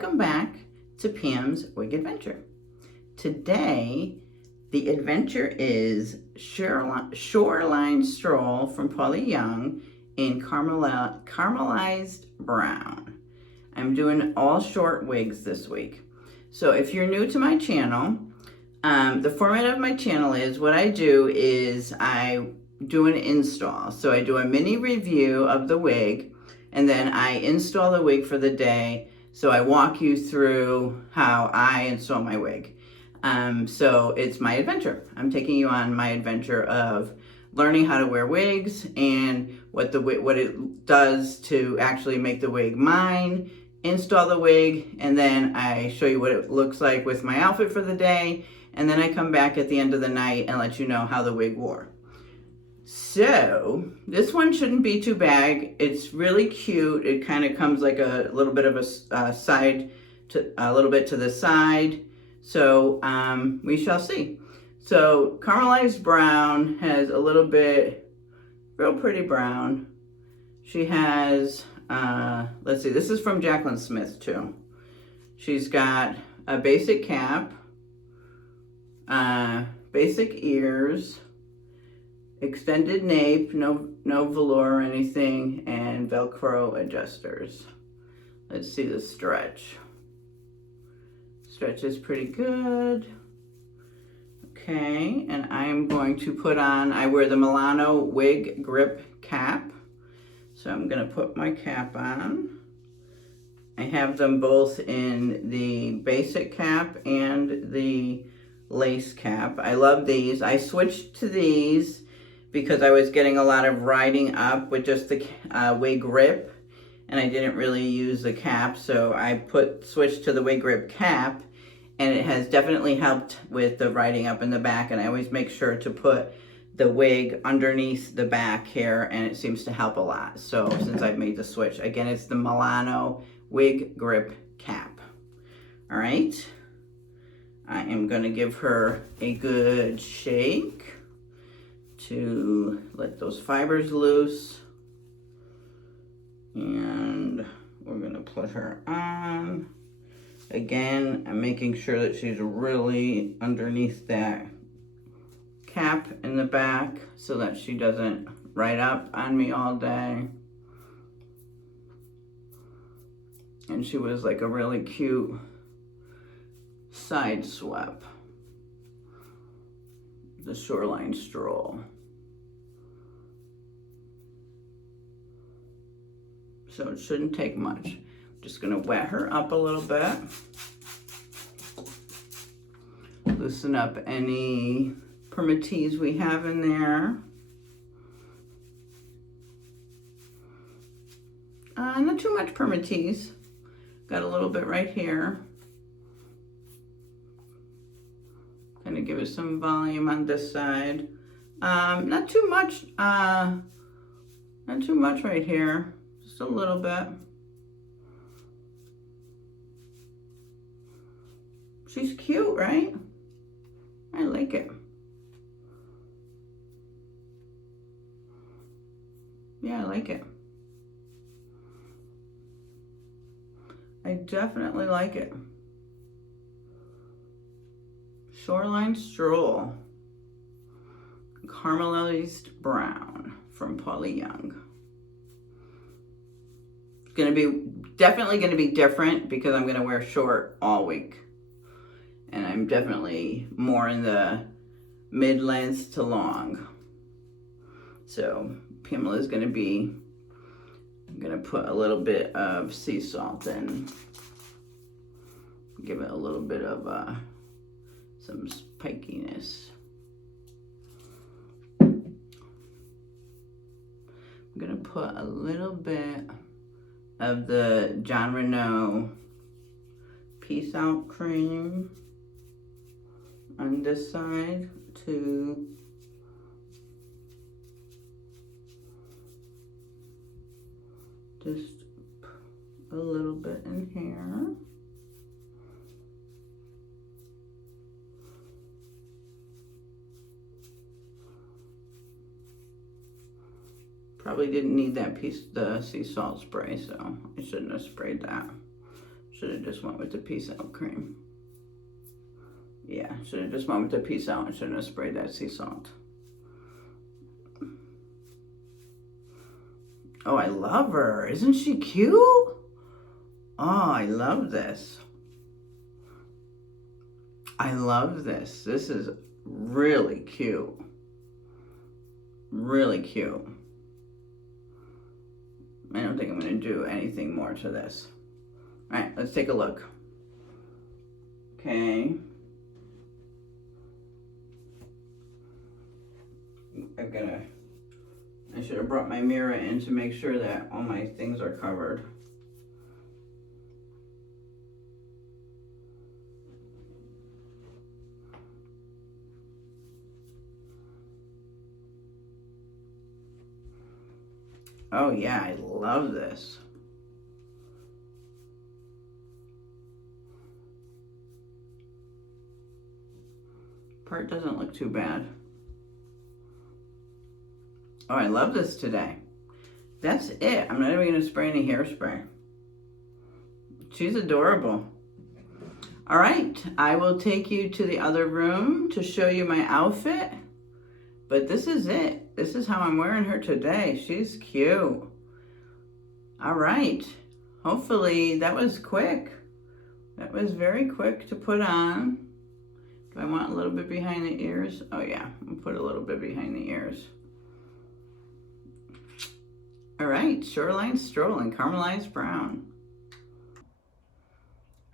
welcome back to Pam's Wig Adventure. Today, the adventure is Shoreline Stroll from Paula Young in Carmelized brown. I'm doing all short wigs this week. So if you're new to my channel, the format of my channel is what I do is I do an install. So I do a mini review of the wig and then I install the wig for the day. So I walk you through how I install my wig. So it's my adventure. I'm taking you on my adventure of learning how to wear wigs and what it does to actually make the wig mine, install the wig, and then I show you what it looks like with my outfit for the day, and then I come back at the end of the night and let you know how the wig wore. So this one shouldn't be too bad. It's really cute. It kind of comes like a little bit of a side to a little bit to the side. So we shall see. So Carmelized brown has a little bit, real pretty brown. She has, let's see, this is from Jaclyn Smith too. She's got a basic cap, basic ears, extended nape, no velour or anything, and Velcro adjusters. Let's see the stretch. Stretch is pretty good. Okay, and I'm going to put on, I wear the Milano Wig Grip Cap. So I'm gonna put my cap on. I have them both in the basic cap and the lace cap. I love these. I switched to these because I was getting a lot of riding up with just the wig grip, and I didn't really use the cap, so I switched to the wig grip cap, and it has definitely helped with the riding up in the back, and I always make sure to put the wig underneath the back here, and it seems to help a lot. So since I've made the switch, again, it's the Milano Wig Grip Cap. All right, I am gonna give her a good shake to let those fibers loose, and we're gonna put her on. Again, I'm making sure that she's really underneath that cap in the back so that she doesn't ride up on me all day. And she was like a really cute side swept. The Shoreline Stroll. So it shouldn't take much. Just gonna wet her up a little bit. Loosen up any permatease we have in there. Not too much permatease. Got a little bit right here. Kind of give it some volume on this side. Not too much right here. Just a little bit. She's cute, right? I like it. Yeah, I like it. I definitely like it. Shoreline Stroll. Carmelized brown from Paula Young. It's gonna be definitely gonna be different because I'm gonna wear short all week. And I'm definitely more in the mid-length to long. So Pamela's gonna be, I'm gonna put a little bit of sea salt in. Give it a little bit of some spikiness. I'm gonna put a little bit of the Jon Renau Peace Out cream on this side to just a little bit in here. Probably didn't need that the sea salt spray, so I shouldn't have sprayed that. Should have just went with the Peace Out cream. Yeah, should have just went with the Peace Out and shouldn't have sprayed that sea salt. Oh, I love her. Isn't she cute? Oh, I love this. I love this. This is really cute. Really cute. I don't think I'm going to do anything more to this. All right, let's take a look. Okay. I should have brought my mirror in to make sure that all my things are covered. Oh yeah, I love this. Part doesn't look too bad. Oh, I love this today. That's it. I'm not even going to spray any hairspray. She's adorable. All right, I will take you to the other room to show you my outfit. But this is it. This is how I'm wearing her today. She's cute. All right. Hopefully that was quick. That was very quick to put on. Do I want a little bit behind the ears? Oh yeah, I'll put a little bit behind the ears. All right, Shoreline Stroll in Carmelized brown.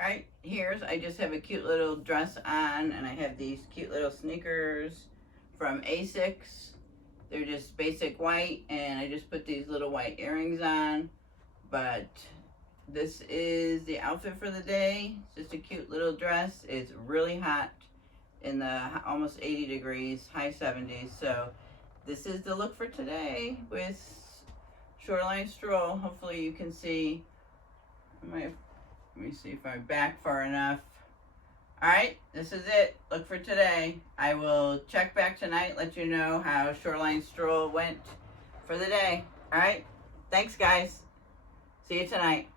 All right, I just have a cute little dress on, and I have these cute little sneakers from Asics. They're just basic white, and I just put these little white earrings on. But this is the outfit for the day. It's just a cute little dress. It's really hot in the almost 80 degrees, high 70s. So this is the look for today with Shoreline Stroll. Hopefully you can see. Let me see if I'm back far enough. All right, this is it. Look for today. I will check back tonight, let you know how Shoreline Stroll went for the day. All right, thanks guys. See you tonight.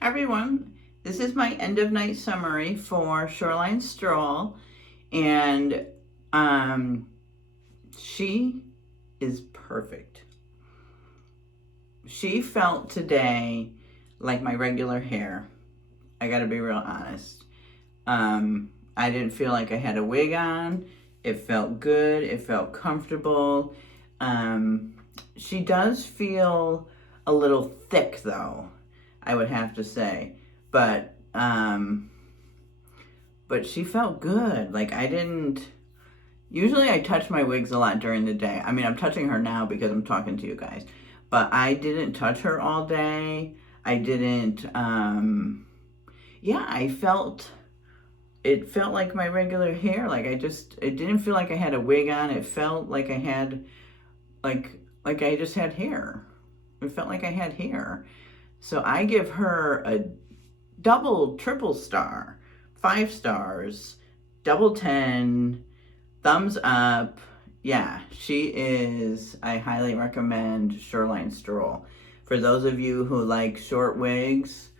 Hi everyone. This is my end of night summary for Shoreline Stroll, and she is perfect. She felt today like my regular hair. I gotta be real honest. I didn't feel like I had a wig on. It felt good. It felt comfortable. She does feel a little thick though, I would have to say. But she felt good. Like usually I touch my wigs a lot during the day. I mean, I'm touching her now because I'm talking to you guys. But I didn't touch her all day. I didn't, yeah, it felt like my regular hair. Like it didn't feel like I had a wig on. It felt like I had, like I just had hair. It felt like I had hair. So I give her a double, triple star, 5 stars, double 10, thumbs up. Yeah, she is, I highly recommend Shoreline Stroll. For those of you who like short wigs,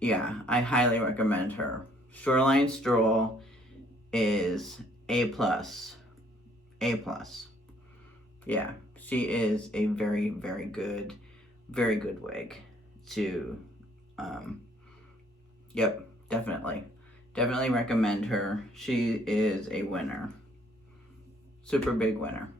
yeah, I highly recommend her. Shoreline Stroll is A+. A+. Yeah, she is a very, very good wig to, yep, definitely recommend her. She is a winner. Super big winner.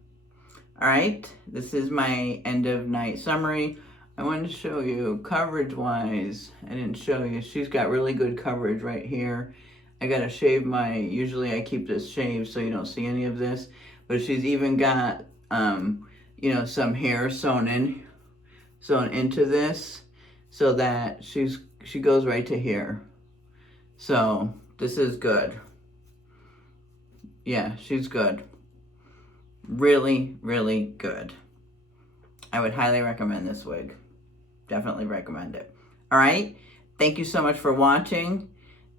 All right, this is my end of night summary. I wanted to show you coverage wise. I didn't show you. She's got really good coverage right here. I gotta shave usually I keep this shaved so you don't see any of this, but she's even got, you know, some hair sewn into this so that she goes right to here. So this is good. Yeah, she's good. Really, really good. I would highly recommend this wig. Definitely recommend it. All right. Thank you so much for watching.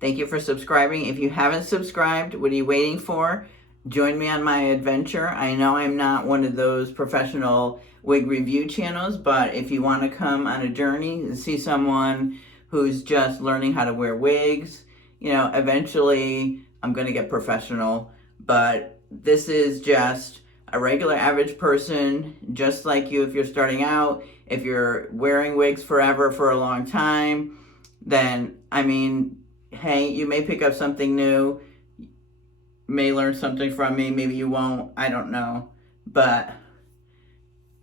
Thank you for subscribing. If you haven't subscribed, what are you waiting for? Join me on my adventure. I know I'm not one of those professional wig review channels, but if you want to come on a journey and see someone who's just learning how to wear wigs. You know, eventually I'm going to get professional, but this is just a regular average person, just like you. If you're starting out, if you're wearing wigs forever for a long time, then, I mean, hey, you may pick up something new, may learn something from me, maybe you won't, I don't know. But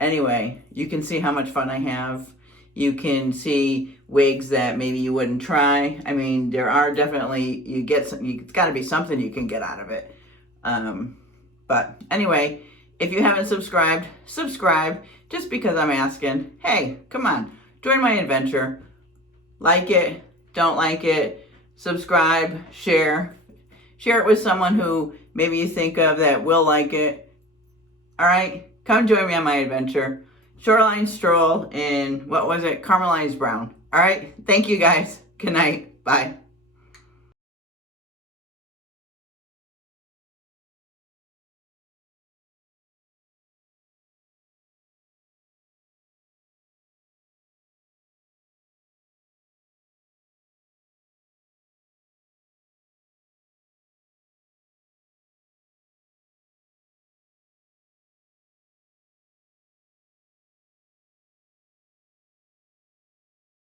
anyway, you can see how much fun I have. You can see wigs that maybe you wouldn't try. I mean, there are definitely, it's got to be something you can get out of it. But anyway, if you haven't subscribed, subscribe, just because I'm asking. Hey, come on, join my adventure. Like it, don't like it, subscribe, share. Share it with someone who maybe you think of that will like it. All right, come join me on my adventure. Shoreline Stroll in, what was it, Carmelized brown. All right, thank you guys. Good night. Bye.